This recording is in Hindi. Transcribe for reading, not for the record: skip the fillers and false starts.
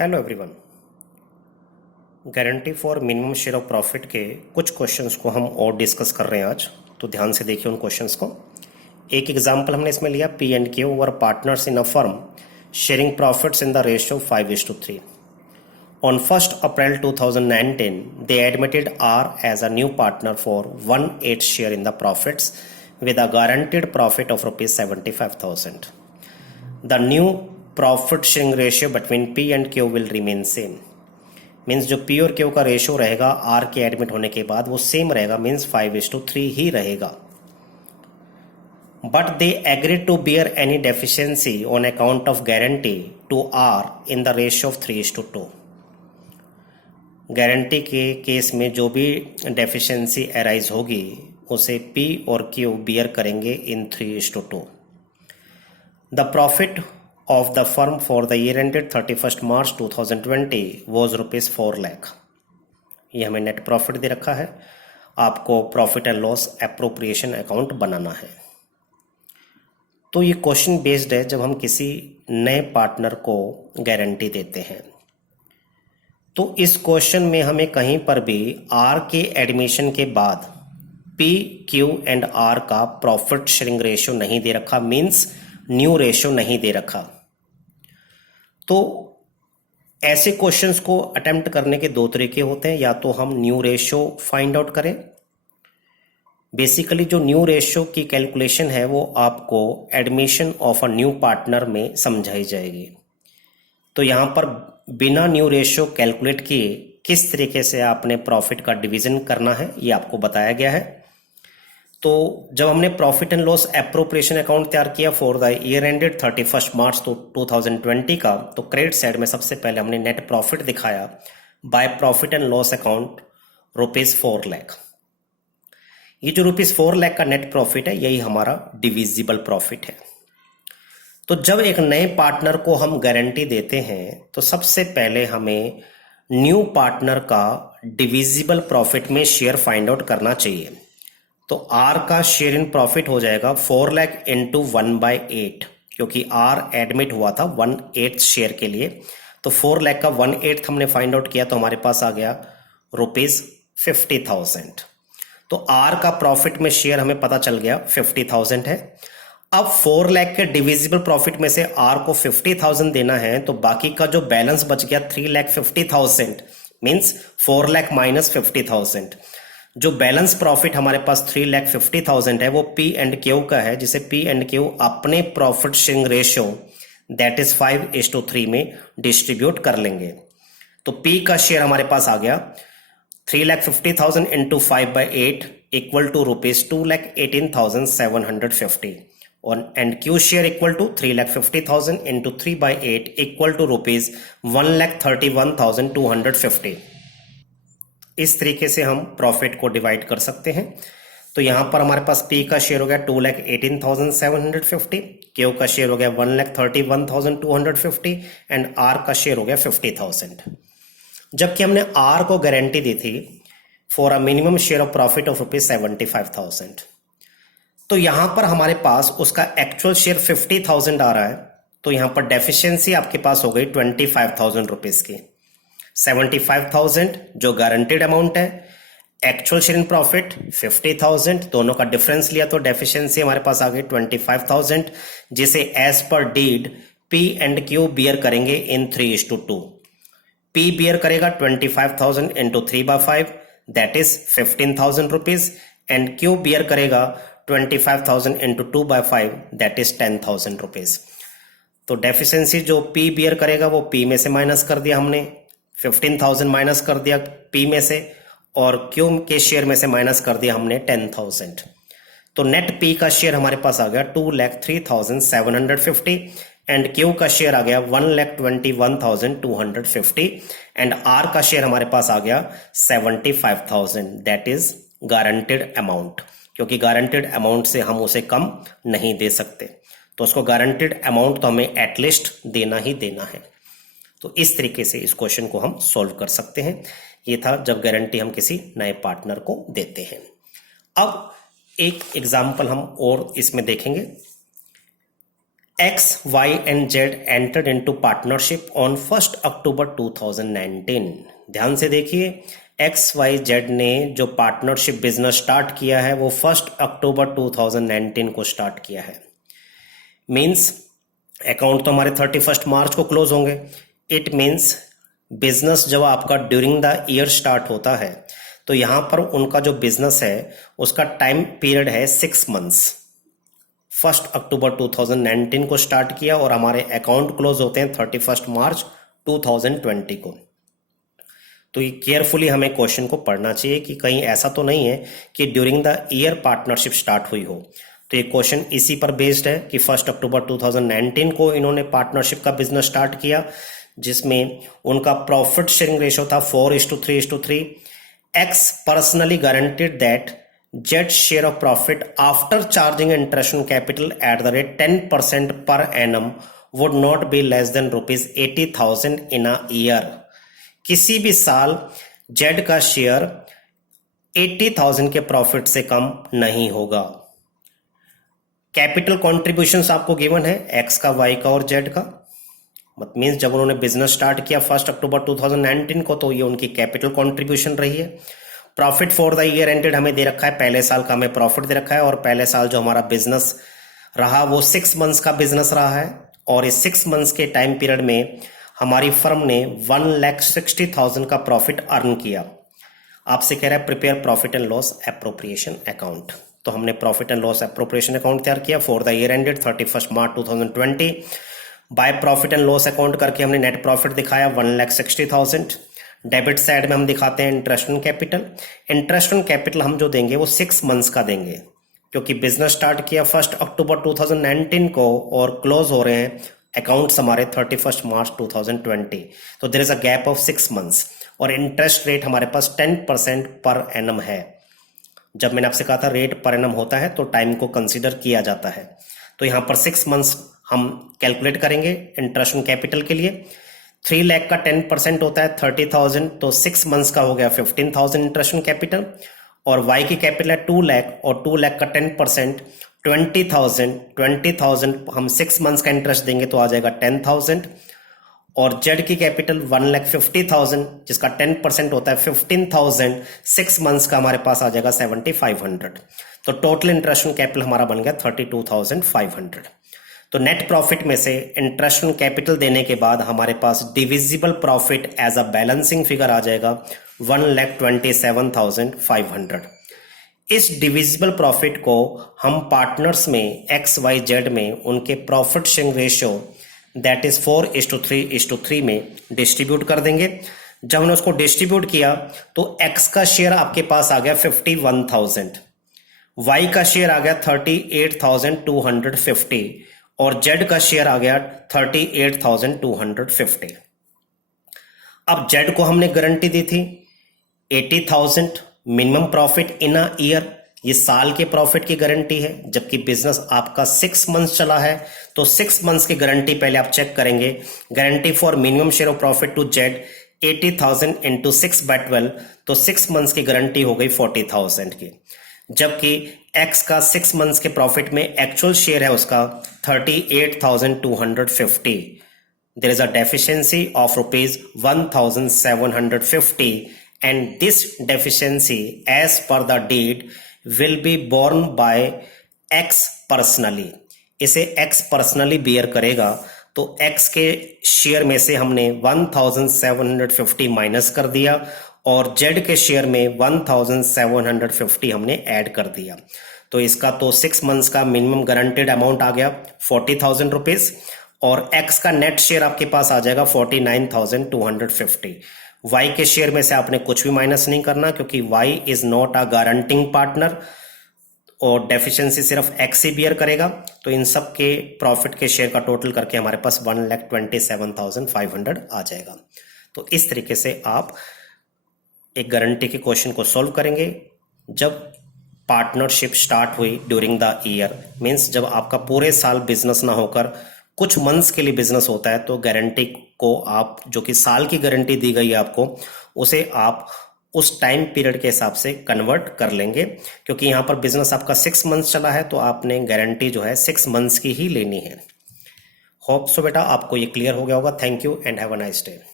Hello everyone. Guarantee for minimum share of profit के कुछ क्वेश्चंस को हम और डिस्कस कर रहे हैं आज, तो ध्यान से देखिए उन क्वेश्चंस को। एक एग्जांपल हमने इसमें लिया, P and Q were partners in a firm sharing profits in the ratio 5:3। On 1 April 2019 they admitted R as a new partner for 1/8 share in the profits with a guaranteed profit of ₹75,000. The new profit sharing ratio between P and Q will remain same. Means जो P और Q का रेशियो रहेगा R के एडमिट होने के बाद वो सेम रहेगा, मीन्स 5:3 ही रहेगा। But they agreed to bear any deficiency on account of guarantee to R in the ratio of 3:2। Guarantee के केस में जो भी डेफिशिएंसी अराइज होगी उसे P और Q बियर करेंगे in 3:2। The profit of the firm for the year ended 31st March 2020 was ₹4 lakh। ये हमें नेट प्रॉफिट दे रखा है, आपको profit and loss appropriation account बनाना है। तो ये क्वेश्चन बेस्ड है जब हम किसी नए पार्टनर को गारंटी देते हैं। तो इस क्वेश्चन में हमें कहीं पर भी आर के एडमिशन के बाद पी क्यू एंड आर का प्रॉफिट शेयरिंग रेशियो नहीं दे रखा, मीन्स न्यू रेशियो नहीं दे रखा। तो ऐसे क्वेश्चंस को अटेम्प्ट करने के दो तरीके होते हैं, या तो हम न्यू रेशियो फाइंड आउट करें। बेसिकली जो न्यू रेशियो की कैलकुलेशन है वो आपको admission of a new partner में समझाई जाएगी। तो यहां पर बिना न्यू रेशियो कैलकुलेट किए किस तरीके से आपने प्रॉफिट का डिवीजन करना है ये आपको बताया गया है। तो जब हमने profit and loss appropriation account तैयार किया for the year ended 31 March 2020 का, तो क्रेडिट साइड में सबसे पहले हमने नेट प्रॉफिट दिखाया by profit and loss account ₹4 lakh. ये जो ₹4 लाख का नेट प्रॉफिट है यही हमारा डिविजिबल प्रॉफिट है। तो जब एक नए पार्टनर को हम गारंटी देते हैं तो सबसे पहले हमें न्यू पार्टनर का डिविजिबल प्रॉफिट में शेयर फाइंड आउट करना चाहिए। तो R का शेयर इन प्रॉफिट हो जाएगा 4 लाख इंटू 1/8, क्योंकि R एडमिट हुआ था 1/8 शेयर के लिए। तो 4 लाख का 1/8 हमने फाइंड आउट किया तो हमारे पास आ गया ₹50,000। तो R का प्रॉफिट में शेयर हमें पता चल गया 50,000 है। अब 4 लाख के डिविजिबल प्रॉफिट में से R को 50,000 देना है, तो बाकी का जो बैलेंस बच गया 3,50,000 मीन्स 4 लाख माइनस 50,000। जो बैलेंस प्रॉफिट हमारे पास 3,50,000 है वो पी एंड क्यू का है, जिसे पी एंड क्यू अपने profit sharing ratio that is 5:3 में डिस्ट्रीब्यूट कर लेंगे। तो पी का शेयर हमारे पास आ गया 3,50,000 इंटू 5/8 इक्वल टू ₹2,18,750 और and Q share equal to 3,50,000 into 3/8 equal to ₹1,31,250। इस तरीके से हम प्रॉफिट को डिवाइड कर सकते हैं। तो यहां पर हमारे पास पी का शेयर हो गया 2,18,750, क्यू का शेयर हो गया 1,31,250 एंड आर का शेयर हो गया 50,000। जबकि हमने आर को गारंटी दी थी for a minimum share of profit of ₹75,000। तो यहां पर हमारे पास उसका एक्चुअल शेयर 50,000 आ रहा है, तो यहां पर डेफिशिएंसी आपके पास हो गई ₹25,000 की। 75,000 जो गारंटेड अमाउंट है, एक्चुअल शेयर इन प्रॉफिट 50,000, दोनों का डिफरेंस लिया तो डेफिशिएंसी हमारे पास आ गई 25,000, जिसे एज पर deed P and Q bear करेंगे इन 3:2। पी बियर करेगा 25,000 into 3/5 that is ₹15,000 and Q bear करेगा 25,000 इंटू 2/5 दैट इज ₹10,000। तो डेफिशिएंसी जो पी बियर करेगा वो पी में से माइनस कर दिया हमने, 15,000 माइनस कर दिया पी में से, और क्यू के शेयर में से माइनस कर दिया हमने 10,000। तो नेट पी का शेयर हमारे पास आ गया 2,03,750 एंड क्यू का शेयर आ गया 1,21,250 एंड आर का शेयर हमारे पास आ गया 75,000 दैट इज गारंटेड अमाउंट। क्योंकि गारंटेड अमाउंट से हम उसे कम नहीं दे सकते, तो उसको गारंटेड अमाउंट तो हमें एटलीस्ट देना ही देना है। तो इस तरीके से इस क्वेश्चन को हम सॉल्व कर सकते हैं। ये था जब गारंटी हम किसी नए पार्टनर को देते हैं। अब एक एग्जांपल हम और इसमें देखेंगे। X, Y and Z entered into partnership on 1st October 2019। ध्यान से देखिए, एक्स वाई जेड ने जो पार्टनरशिप बिजनेस स्टार्ट किया है वो 1 अक्टूबर 2019 को स्टार्ट किया है। मीन्स अकाउंट तो हमारे 31 मार्च को क्लोज होंगे। इट मीन्स बिजनेस जब आपका ड्यूरिंग द ईयर स्टार्ट होता है तो यहां पर उनका जो बिजनेस है उसका टाइम पीरियड है 6 मंथ्स। 1 अक्टूबर 2019 को स्टार्ट किया और हमारे अकाउंट क्लोज होते हैं 31 मार्च 2020 को। तो ये केयरफुली हमें क्वेश्चन को पढ़ना चाहिए कि कहीं ऐसा तो नहीं है कि during the year partnership start हुई हो। तो ये क्वेश्चन इसी पर बेस्ड है कि 1 अक्टूबर 2019 को इन्होंने पार्टनरशिप का बिजनेस स्टार्ट किया, जिसमें उनका प्रॉफिट शेयरिंग रेशियो था 4:3:3। X personally guaranteed that Jet's share of profit after charging interest on capital at the rate 10% per annum would not be less than rupees 80,000 in a year। किसी भी साल जेड का शेयर 80,000 के प्रॉफिट से कम नहीं होगा। कैपिटल कॉन्ट्रीब्यूशंस आपको गिवन है एक्स का, वाई का और जेड का। मत मीन्स जब उन्होंने बिजनेस स्टार्ट किया 1 अक्टूबर 2019 को तो ये उनकी कैपिटल कॉन्ट्रीब्यूशन रही है। Profit for the year ended हमें दे रखा है, पहले साल का हमें प्रॉफिट दे रखा है और पहले साल जो हमारा बिजनेस रहा वो 6 मंथ्स का बिजनेस रहा है और इस 6 मंथ्स के टाइम पीरियड में हमारी फर्म ने 1,60,000 का प्रॉफिट अर्न किया। आपसे कह रहा है prepare profit and loss appropriation account. तो हमने profit and loss appropriation account तैयार किया for the year ended 31 March 2020। By profit and loss account करके हमने नेट प्रॉफिट दिखाया 1,60,000। डेबिट साइड में हम दिखाते हैं interest on capital. Interest on capital हम जो देंगे वो 6 मंथ्स का देंगे, क्योंकि बिजनेस स्टार्ट किया 1 अक्टूबर 2019 को और क्लोज हो रहे हैं अकाउंट्स हमारे 31 मार्च 2020। तो there is a gap of 6 months और इंटरेस्ट रेट हमारे पास 10% पर एनम है। जब मैंने आपसे कहा था रेट पर एनम होता है तो टाइम को कंसिडर किया जाता है। तो यहाँ पर 6 मंथ्स हम कैलकुलेट करेंगे इंटरेस्ट ऑन कैपिटल के लिए। 3 लाख का 10% होता है 30,000, तो 6 मंथ्स का हो गया 15,000 इंटरेस्ट ऑन कैपिटल। और वाई की कैपिटल है 2 लाख और 2 लाख का 10% 20,000 हम 6 मंथ्स का इंटरेस्ट देंगे तो आ जाएगा 10,000। और जेड की कैपिटल 1,50,000 जिसका 10% होता है 15,000, 6 मंथ्स का हमारे पास आ जाएगा 7,500। तो टोटल इंटरेस्ट ऑन कैपिटल हमारा बन गया 32,500। तो नेट प्रॉफिट में से इंटरेस्ट ऑन कैपिटल देने के बाद हमारे पास divisible profit as a balancing figure आ जाएगा 1,27,500। इस डिविजिबल प्रॉफिट को हम पार्टनर्स में एक्स वाई जेड में उनके profit sharing ratio that is 4:3:3 में डिस्ट्रीब्यूट कर देंगे। जब हमने उसको डिस्ट्रीब्यूट किया तो एक्स का शेयर आपके पास आ गया 51,000, वाई का शेयर आ गया 38,250 और जेड का शेयर आ गया 38,250। अब जेड को हमने गारंटी दी थी 80,000 minimum profit in a year, ये साल के प्रॉफिट की गारंटी है। जबकि बिजनेस आपका 6 मंथ्स चला है तो 6 मंथ्स की गारंटी पहले आप चेक करेंगे। Guarantee for minimum share of profit to Z 80,000 into 6/12, तो 6 मंथ्स की गारंटी हो गई 40,000 की। जबकि एक्स का 6 मंथ्स के प्रॉफिट में एक्चुअल शेयर है उसका 38,250। There is a deficiency of ₹1,750 and this deficiency as per the deed will be borne by X personally। इसे X personally bear करेगा तो X के शेयर में से हमने 1,750 माइनस कर दिया और Z के शेयर में 1,750 हमने ऐड कर दिया। तो इसका तो 6 मंथ्स का मिनिमम गारंटेड अमाउंट आ गया 40,000 रुपीज और X का नेट शेयर आपके पास आ जाएगा 49,250। Y के शेयर में से आपने कुछ भी माइनस नहीं करना क्योंकि Y is not a guaranteeing partner और डेफिशिएंसी सिर्फ X ही बियर करेगा। तो इन सब के प्रॉफिट के शेयर का टोटल करके हमारे पास 1,27,500 आ जाएगा। तो इस तरीके से आप एक गारंटी के क्वेश्चन को सॉल्व करेंगे जब पार्टनरशिप स्टार्ट हुई ड्यूरिंग द ईयर। मीन्स जब आपका पूरे साल बिजनेस ना होकर कुछ मंथ्स के लिए बिजनेस होता है तो गारंटी को आप जो कि साल की गारंटी दी गई है आपको उसे आप उस टाइम पीरियड के हिसाब से कन्वर्ट कर लेंगे। क्योंकि यहाँ पर बिजनेस आपका 6 मंथ्स चला है तो आपने गारंटी जो है 6 मंथ्स की ही लेनी है। होप सो बेटा आपको ये क्लियर हो गया होगा। Thank you and have a nice day.